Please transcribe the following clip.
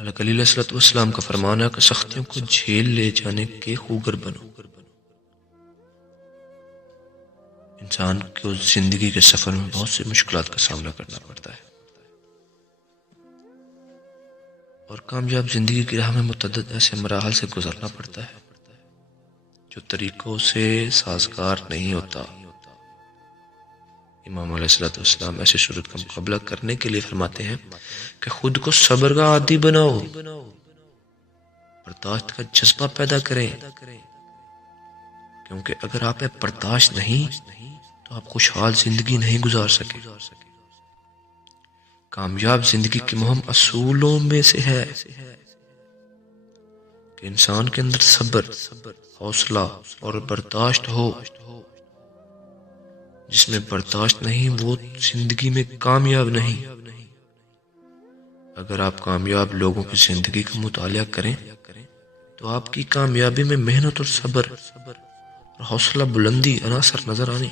حضرت علی علیہ السلام کا فرمانا ہے کہ سختیوں کو جھیل لے جانے کے خوگر بنو۔ انسان کو زندگی کے سفر میں بہت سی مشکلات کا سامنا کرنا پڑتا ہے، اور کامیاب زندگی کی راہ میں متعدد ایسے مراحل سے گزرنا پڑتا ہے جو طریقوں سے سازگار نہیں ہوتا۔ امام علیہ السلام ایسے صورت کا مقابلہ کرنے کے لیے فرماتے ہیں کہ خود کو صبر کا عادی بناؤ، برداشت کا جذبہ پیدا کریں، کیونکہ اگر آپ میں برداشت نہیں تو آپ خوشحال زندگی نہیں گزار سکے۔ کامیاب زندگی کے مہم اصولوں میں سے ہے کہ انسان کے اندر صبر، حوصلہ اور برداشت ہو۔ جس میں برداشت نہیں وہ زندگی میں کامیاب نہیں۔ اگر آپ کامیاب لوگوں کی زندگی کا مطالعہ کریں تو آپ کی کامیابی میں محنت اور صبر اور حوصلہ بلندی عناصر نظر آنے۔